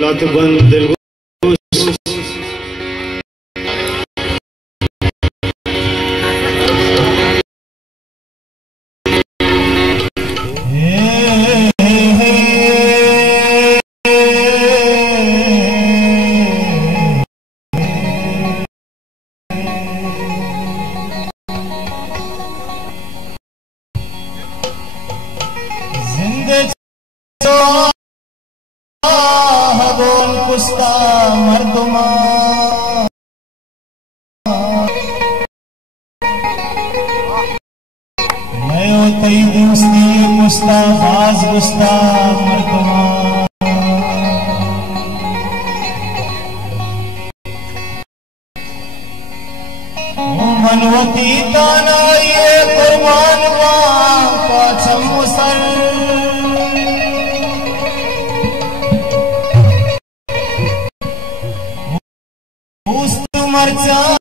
लातबंद दिल बोल पुस्ता मर्दुमा नयो तई दोस्ती पुस्ता बाज गुस्ता मर्दुमा मनवती ताना ये कुर्बान पाछम मुसल मर्चा